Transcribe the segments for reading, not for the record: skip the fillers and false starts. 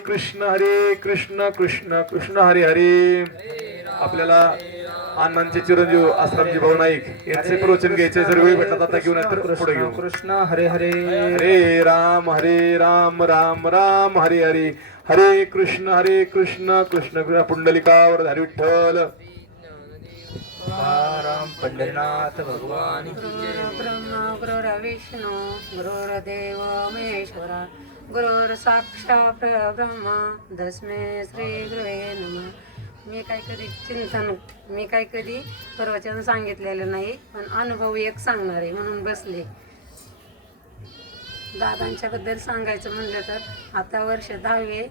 हरे कृष्ण कृष्ण कृष्ण हरे हरे. आपल्याला अण्णांचे चिरंजीव आश्रमजी भाऊ नाईक यांचे प्रवचन घ्यायचे. जर वेळ भेटला आता घेऊन तर पुढे घेऊ. कृष्ण हरे हरे. हरे राम राम राम हरे हरे. हरे कृष्ण कृष्ण कृष्ण पुंडलिकावर हरी विठ्ठल. राम पंढरीनाथ भगवान की जय. ब्रह्मा गुरुर्विष्णू गुरुर्देव महेश्वरा गुरुर साक्षात परब्रह्म तस्मै श्री गुरुवे नमः. मी काय कधी प्रवचन सांगितलेलं नाही, पण अनुभव एक सांगणार आहे म्हणून बसले. दादांच्याबद्दल सांगायचं म्हणलं तर आता वर्ष 10वे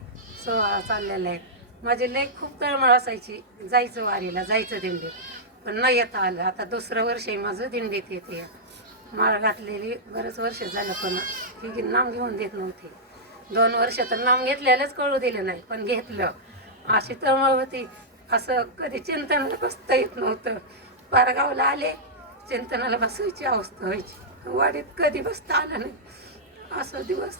16 चाललेले आहेत. माझी लई खूप तळमळ असायची, जायचं वारीला, जायचं दिंडीत, पण नाही येता आलं. आता दुसरं वर्ष आहे माझं दिंडीत येते. माळ घातलेली बरंच वर्ष झालं, पण ही नाम घेऊन देत नव्हते. 2 वर्ष तर नाम घेतलेलंच कळू दिलं नाही, पण घेतलं. अशी तळमळ होती, असं कधी चिंतनाला बसता येत नव्हतं. पारगावला आले, चिंतनाला बसायची अवस्था व्हायची, वाडीत कधी बसता आलं नाही. असं दिवस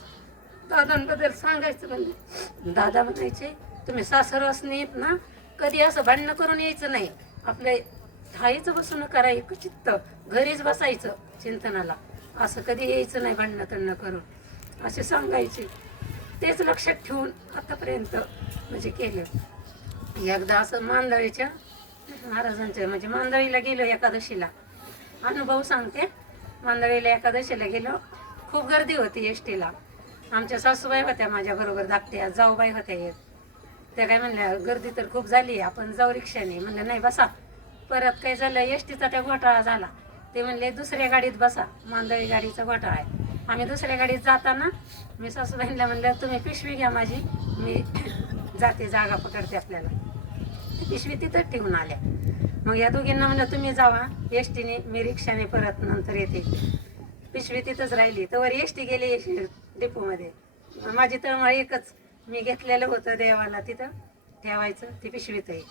दादांबद्दल सांगायचं म्हणजे दादा म्हणायचे, तुम्ही सासरवासनी येत ना, कधी असं भांडणं करून यायचं नाही. आपल्या ठाईचं बसून करायचं चित्त, घरीच बसायचं चिंतनाला, असं कधी यायचं नाही भांडणं तंडणं करून, असे सांगायचे. तेच लक्षात ठेवून आतापर्यंत म्हणजे केलं. एकदा असं मांदळीच्या महाराजांच्या म्हणजे मांदळीला गेलो एकादशीला. अनुभव सांगते. मांदळीला एकादशीला गेलो, खूप गर्दी होती एसटीला. आमच्या सासूबाई होत्या माझ्याबरोबर, धाकट्या जाऊबाई होत्या एक. त्या काय म्हणल्या, गर्दी तर खूप झाली, आपण जाऊ रिक्षाने. म्हणलं नाही बसा. परत काय झालं, एसटीचा त्या घोटाळा झाला. ते म्हणले दुसऱ्या गाडीत बसा, मांदळी गाडीचा घोटाळा आहे. आम्ही दुसऱ्या गाडीत जाताना मी सासूबाईंना म्हणलं, तुम्ही पिशवी घ्या माझी, मी जाते, जागा पकडते आपल्याला. पिशवी तिथं ठेवून आल्या. मग या दोघींना म्हणलं तुम्ही जावा एसटीने, मी रिक्षाने परत नंतर येते. पिशवी तिथंच राहिली. तर एसटी गेली डेपोमध्ये. माझी तळमळ एकच, मी घेतलेलं होतं देवाला तिथं ठेवायचं, ती पिशवीत आहे,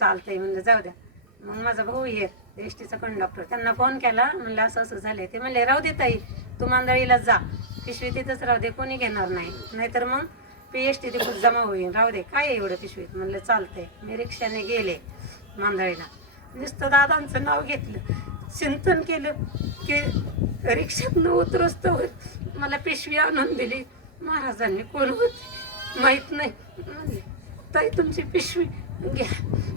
चालतंय म्हणलं जाऊ द्या. मग माझा भाऊ एक एसटीचा कंडक्टर, त्यांना फोन केला, म्हणलं असं असं झालंय. ते म्हणले राहू दे ताई, तू मांदळीला जा, पिशवी तिथंच राहू दे, कोणी घेणार नाही, नाहीतर मग एसटी तिथं जमा होईल, राहू दे, काय एवढं पिशवीत. म्हणलं चालतंय. मी रिक्षाने गेले मांदळीला. नुसतं दादांचं नाव घेतलं, चिंतन केलं की रिक्षातनं उतरस्तवर मला पिशवी आणून दिली. महाराजांनी कोण होते माहीत नाही. म्हणले ताई तुमची पिशवी घ्या.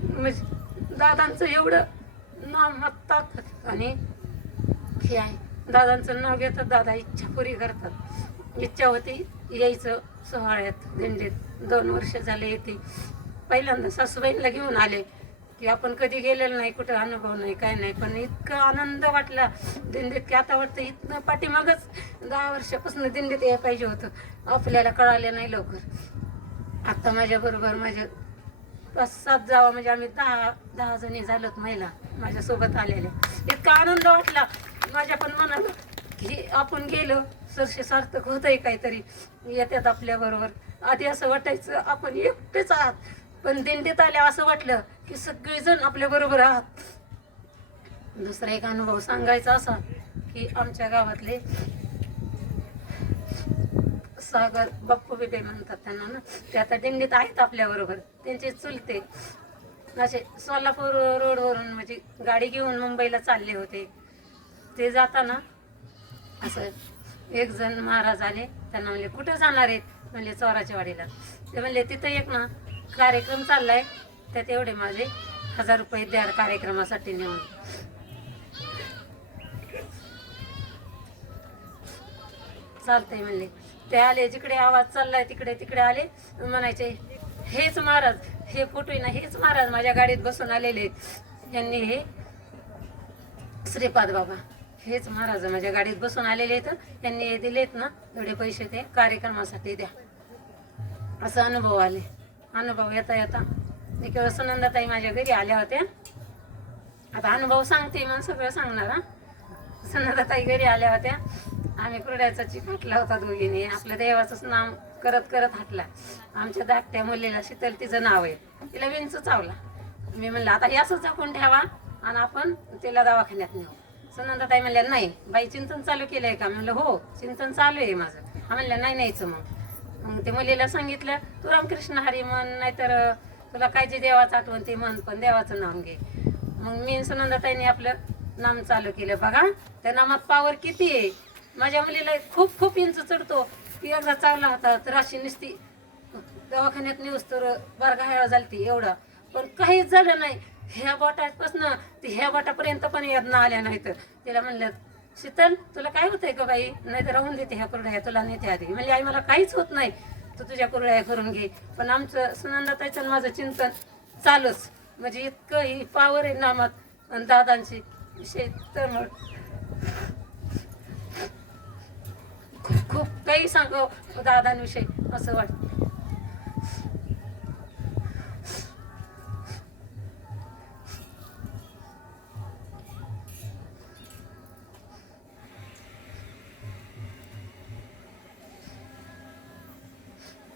म्हणजे दादांचं एवढं नाम मागतात आणि हे आहे, दादांचं नाव घेतात, दादा इच्छा पुरी करतात. इच्छा होती यायचं सोहळ्यात दिंडीत. 2 वर्ष झाले येते. पहिल्यांदा सासूबाईंना घेऊन आले की आपण कधी गेलेलं नाही, कुठं अनुभव नाही, काय नाही, पण इतका आनंद वाटला दिंडीत की आता वाटतं इथनं पाठीमागच 10 वर्षापासून दिंडीत यायला पाहिजे होतं, आपल्याला कळालं नाही लवकर. आता माझ्याबरोबर माझ्या 5-7 जावा, म्हणजे आम्ही 10 जणी झालोत महिला माझ्यासोबत आलेल्या. इतका आनंद वाटला माझ्या पण मनाला की आपण गेलो, सरसे सार्थक होतंय काहीतरी, येतात आपल्याबरोबर. आधी असं वाटायचं आपण एकटेच आहात, पण दिंडीत आल्या असं वाटलं की सगळेजण आपल्याबरोबर आहात. दुसरा एक अनुभव सांगायचा असा की आमच्या गावातले सागर बाप्पू बिबे म्हणतात त्यांना ना, ते आता दिंडीत आहेत आपल्याबरोबर. त्यांचे चुलते असे सोलापूर रोडवरून म्हणजे गाडी घेऊन मुंबईला चालले होते. ते जाताना असं एक जण महाराज आले, त्यांना म्हणले कुठं जाणार आहेत, म्हणले चोराच्या वाडीला. ते म्हणले तिथं एक ना कार्यक्रम चाललाय, त्यात एवढे माझे 1000 रुपये द्या कार्यक्रमासाठी नेऊन. चालतंय म्हणले. ते आले, जिकडे आवाज चाललाय तिकडे आले. म्हणायचे हेच महाराज, हे फोटो आहे ना, हेच महाराज माझ्या गाडीत बसून आलेले. यांनी हे श्रीपाद बाबा, हेच महाराज माझ्या गाडीत बसून आलेले आहेत, त्यांनी हे दिलेत ना एवढे पैसे ते कार्यक्रमासाठी द्या. असं अनुभव आले. अनुभव येता येता एक वेळ सुनंदाताई माझ्या घरी आल्या होत्या. आता अनुभव सांगते मग सगळं सांगणार. सुनंदाताई घरी आल्या होत्या. आम्ही कुरड्याचा चिक हाटला होता दोघींनी. आपल्या देवाचंच नाम करत करत हाटला. आमच्या धाकट्या मुलीला शीतल तिचं नाव आहे, तिला विंचू चावला. मी म्हणलं आता हे असं झाकून ठेवा आणि आपण तिला दवाखान्यात नेऊ. सुनंदाताई म्हणल्या नाही बाई चिंतन चालू केलंय का. म्हणलं हो चिंतन चालू आहे माझं. हा म्हणलं नाही न्यायचं. मग मग ते मुलीला सांगितलं तू रामकृष्ण हरी म्हण, नाहीतर तुला काय जे देवाचं आठवण ते म्हण, पण देवाचं नाम घे. मग मी सुनंदाताईने आपलं नाम चालू केलं. बघा त्या नामात पावर किती आहे. माझ्या मुलीला खूप खूप इंच चढतो. ती एकदा चावला होता तर अशी नुसती दवाखान्यात नेऊस तर बारगाहाळा झालती एवढा, पण काहीच झालं नाही. ह्या बोटापासनं ते ह्या बोटापर्यंत पण यज्ञ आल्या नाहीत. तिला म्हणलं शीतल तुला काय होतंय का बाई, नाही तर राहून देते ह्या कुरड्या, तुला नेते आधी. म्हणजे आई मला काहीच होत नाही, तू तुझ्या कुरड्या करून घे. पण आमचं सुनंदाताईचं आणि माझं चिंतन चालूच. म्हणजे इतकं ही पावर आहे नामात. आणि दादांची विषय तर मग खूप खूप काही सांगावं दादांविषयी असं वाटतं.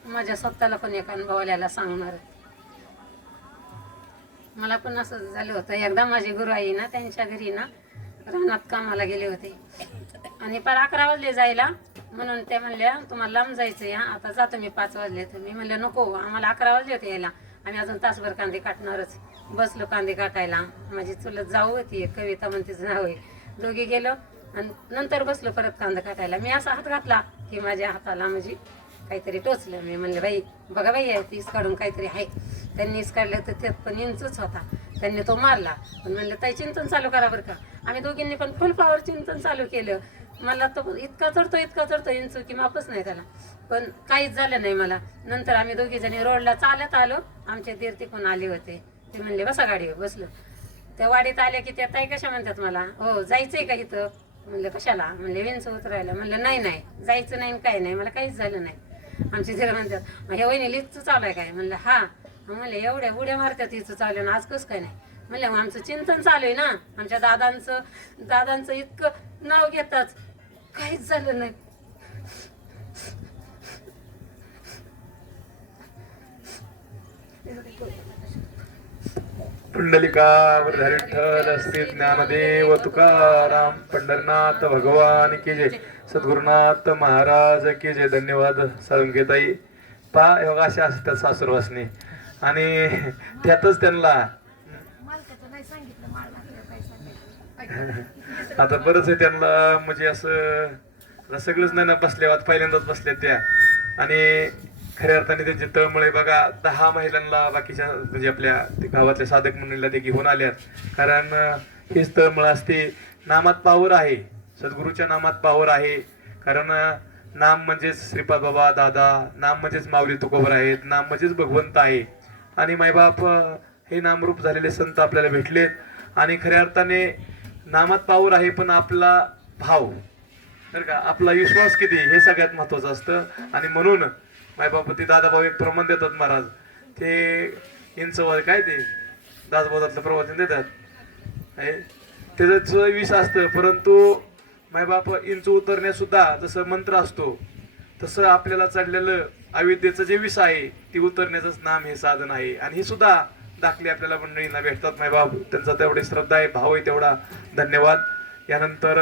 माझ्या स्वतःला पण एक अनुभव आलेला सांगणार. मला पण असं झालं होतं. एकदा माझी गुरु आई ना त्यांच्या घरी ना रानात कामाला गेले होते आणि पार 11 वाजले जायला, म्हणून त्या म्हणल्या तुम्हाला लांब जायचं या, आता जातो मी 5 वाजले. तर मी म्हणलं नको, आम्हाला 11 वाजले होते यायला, आम्ही अजून तासभर कांदे काटणारच. बसलो कांदे काटायला. माझी चुलत जाऊ होती, एक कविता म्हणतेच नाव आहे. दोघी गेलो आणि नंतर बसलो परत कांदा काटायला. मी असा हात घातला की माझ्या हाताला म्हणजे काहीतरी टोचलं. मी म्हणलं बाई बघा बाई तीस काढून काहीतरी आहे. त्यांनी काढलं तर त्यात पण इंचच होता. त्यांनी तो मारला. पण म्हणलं ताई चिंतन चालू करा बरं का. आम्ही दोघींनी पण फुल पॉवर चिंतन चालू केलं. मला तो इतका चढतो इंच की मापच नाही त्याला, पण काहीच झालं नाही मला. नंतर आम्ही दोघी जणी रोडला चालत आलो. आमचे दीर तिकडून आले होते. ते म्हणले बसा गाडीवर. बसलो. त्या वाडीत आल्या की त्या ताई कशा म्हणतात मला, हो जायचंय का इथं. म्हणलं कशाला. म्हणले विंच उतरायला. म्हणलं नाही नाही जायचं नाही काही नाही, मला काहीच झालं नाही. आमची धीर म्हणतात ह्या वहिनी लिचू चालू आहे काय. म्हणलं हा. म्हणले एवढ्या उड्या मारतात हिचं चालू ना, आज कसं काय नाही. म्हणलं मग आमचं चिंतन चालू आहे ना, आमच्या दादांचं इतकं नाव घेतात, काहीच झालं नाही. पुंडलिकावर विठ्ठल असते ज्ञानदेव तुकाराम. पंढरनाथ भगवान की जय. सद्गुरुनाथ महाराज की जय. धन्यवाद साळुंखेताई. पहा योगा अशा असतात सासूरवासनी आणि त्यातच त्यांना आता बरंच आहे त्यांना म्हणजे असं सगळंच नाही ना बसल्यावर पहिल्यांदाच बसल्या त्या. आणि खऱ्या अर्थाने त्यांचे तळमळे बघा 10 महिलांना बाकीच्या म्हणजे आपल्या गावातल्या साधक मंडळीला ते घेऊन आल्यात. कारण हेच तळमळ असते. नामात पावर आहे, सद्गुरूच्या नामात पावर आहे. कारण नाम म्हणजेच श्रीपाद बाबा दादा, नाम म्हणजेच माऊली तुकोबर आहेत, नाम म्हणजेच भगवंत आहे. आणि मायबाप हे नामरूप झालेले संत आपल्याला भेटलेत. आणि खऱ्या अर्थाने नामात पावर आहे, पण आपला भाव बरं का, आपला विश्वास किती हे सगळ्यात महत्वाचं असतं. आणि म्हणून मायबाप ते दादाभाऊ एक प्रमाण देतात महाराज. ते इंच काय ते दासबोधातलं प्रवचन देतात, त्याचं विष असतं. परंतु मायबाप इंच उतरण्यास सुद्धा जसं मंत्र असतो, तसं आपल्याला चढलेलं अविद्येचं जे विष आहे ती उतरण्याचंच नाम हे साधन आहे. आणि हे सुद्धा दाखले आपल्याला मंडळींना भेटतात. मायबाप त्यांचा तेवढी श्रद्धा आहे, भाव आहे तेवढा. धन्यवाद. यानंतर